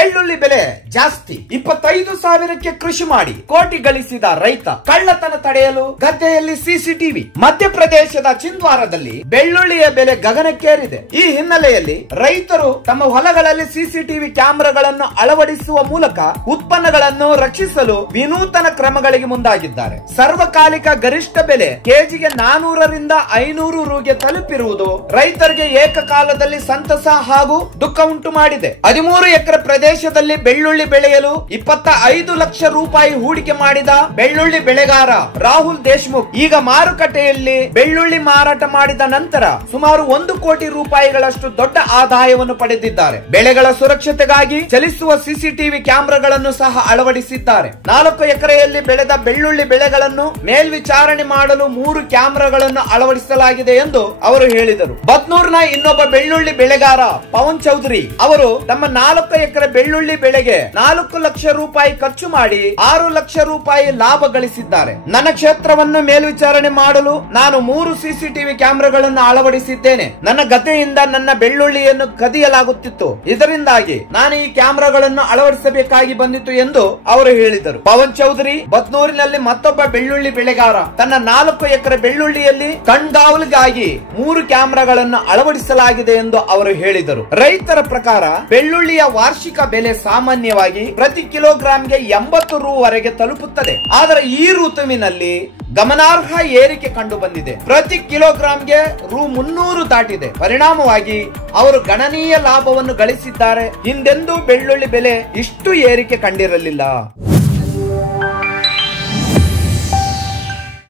ಬೆಳ್ಳುಳ್ಳಿ ಬೆಲೆ ಜಾಸ್ತಿ. 25,000ಕ್ಕೆ ಕೃಷಿ ಮಾಡಿ ಕೋಟಿ ಗಳಿಸಿದ ರೈತ. ಕಳ್ಳತನ ತಡೆಯಲು ಗದ್ದೆಯಲ್ಲಿ ಸಿಸಿಟಿವಿ. ಮಧ್ಯಪ್ರದೇಶದ ಚಿಂದ್ವಾರದಲ್ಲಿ ಬೆಳ್ಳುಳ್ಳಿಯ ಬೆಲೆ ಗಗನಕ್ಕೇರಿದೆ. ಈ ಹಿನ್ನೆಲೆಯಲ್ಲಿ ರೈತರು ತಮ್ಮ ಹೊಲಗಳಲ್ಲಿ ಸಿಸಿಟಿವಿ ಕ್ಯಾಮೆರಾಗಳನ್ನು ಅಳವಡಿಸುವ ಮೂಲಕ ಉತ್ಪನ್ನಗಳನ್ನು ರಕ್ಷಿಸಲು ವಿನೂತನ ಕ್ರಮಗಳಿಗೆ ಮುಂದಾಗಿದ್ದಾರೆ. ಸರ್ವಕಾಲಿಕ ಗರಿಷ್ಠ ಬೆಲೆ ಕೆಜಿಗೆ 400ರಿಂದ 500 ರುಗೆ ತಲುಪಿರುವುದು ರೈತರಿಗೆ ಏಕಕಾಲದಲ್ಲಿ ಸಂತಸ ಹಾಗೂ ದುಃಖ ಉಂಟು ಮಾಡಿದೆ. 13 ಎಕರೆ ಪ್ರದೇಶದಲ್ಲಿ ಬೆಳ್ಳುಳ್ಳಿ ಬೆಳೆಯಲು 25 ಲಕ್ಷ ರೂಪಾಯಿ ಹೂಡಿಕೆ ಮಾಡಿದ ಬೆಳ್ಳುಳ್ಳಿ ಬೆಳೆಗಾರ ರಾಹುಲ್ ದೇಶ್ಮುಖ್ ಈಗ ಮಾರುಕಟ್ಟೆಯಲ್ಲಿ ಬೆಳ್ಳುಳ್ಳಿ ಮಾರಾಟ ಮಾಡಿದ ನಂತರ ಸುಮಾರು 1 ಕೋಟಿ ರೂಪಾಯಿಗಳಷ್ಟು ದೊಡ್ಡ ಆದಾಯವನ್ನು ಪಡೆದಿದ್ದಾರೆ. ಬೆಳೆಗಳ ಸುರಕ್ಷತೆಗಾಗಿ ಚಲಿಸುವ ಸಿಸಿಟಿವಿ ಕ್ಯಾಮೆರಾಗಳನ್ನು ಸಹ ಅಳವಡಿಸಿದ್ದಾರೆ. 4 ಎಕರೆಯಲ್ಲಿ ಬೆಳೆದ ಬೆಳ್ಳುಳ್ಳಿ ಬೆಳೆಗಳನ್ನು ಮೇಲ್ವಿಚಾರಣೆ ಮಾಡಲು 3 ಕ್ಯಾಮೆರಾಗಳನ್ನು ಅಳವಡಿಸಲಾಗಿದೆ ಎಂದು ಅವರು ಹೇಳಿದರು. ಬತ್ನೂರ್ನ ಇನ್ನೊಬ್ಬ ಬೆಳ್ಳುಳ್ಳಿ ಬೆಳೆಗಾರ ಪವನ್ ಚೌಧರಿ ಅವರು ತಮ್ಮ 4 ಎಕರೆ ಬೆಳ್ಳುಳ್ಳಿ ಬೆಳೆಗೆ 4 ಲಕ್ಷ ರೂಪಾಯಿ ಖರ್ಚು ಮಾಡಿ 6 ಲಕ್ಷ ರೂಪಾಯಿ ಲಾಭ ಗಳಿಸಿದ್ದಾರೆ. ನನ್ನ ಕ್ಷೇತ್ರವನ್ನು ಮೇಲ್ವಿಚಾರಣೆ ಮಾಡಲು ನಾನು 3 ಸಿಸಿಟಿವಿ ಕ್ಯಾಮೆರಾಗಳನ್ನು ಅಳವಡಿಸಿದ್ದೇನೆ. ನನ್ನ ಗದ್ದೆಯಿಂದ ನನ್ನ ಬೆಳ್ಳುಳ್ಳಿಯನ್ನು ಕದಿಯಲಾಗುತ್ತಿತ್ತು. ಇದರಿಂದಾಗಿ ನಾನು ಈ ಕ್ಯಾಮೆರಾಗಳನ್ನು ಅಳವಡಿಸಬೇಕಾಗಿ ಬಂದಿತ್ತು ಎಂದು ಅವರು ಹೇಳಿದರು. ಪವನ್ ಚೌಧರಿ ಬತ್ನೂರಿನಲ್ಲಿ ಮತ್ತೊಬ್ಬ ಬೆಳ್ಳುಳ್ಳಿ ಬೆಳೆಗಾರ ತನ್ನ 4 ಎಕರೆ ಬೆಳ್ಳುಳ್ಳಿಯಲ್ಲಿ ಕಣ್ಗಾವಲಿಗಾಗಿ 3 ಕ್ಯಾಮೆರಾಗಳನ್ನು ಅಳವಡಿಸಲಾಗಿದೆ ಎಂದು ಅವರು ಹೇಳಿದರು. ರೈತರ ಪ್ರಕಾರ ಬೆಳ್ಳುಳ್ಳಿಯ ವಾರ್ಷಿಕ ಬೆಲೆ ಸಾಮಾನ್ಯವಾಗಿ ಪ್ರತಿ ಕಿಲೋಗ್ರಾಂಗೆ 80 ರು ವರೆಗೆ ತಲುಪುತ್ತದೆ. ಆದರೆ ಈ ಋತುವಿನಲ್ಲಿ ಗಮನಾರ್ಹ ಏರಿಕೆ ಕಂಡು ಬಂದಿದೆ. ಪ್ರತಿ ಕಿಲೋಗ್ರಾಂಗೆ ರು 300 ದಾಟಿದೆ. ಪರಿಣಾಮವಾಗಿ ಅವರು ಗಣನೀಯ ಲಾಭವನ್ನು ಗಳಿಸಿದ್ದಾರೆ. ಹಿಂದೆಂದೂ ಬೆಳ್ಳುಳ್ಳಿ ಬೆಲೆ ಇಷ್ಟು ಏರಿಕೆ ಕಂಡಿರಲಿಲ್ಲ.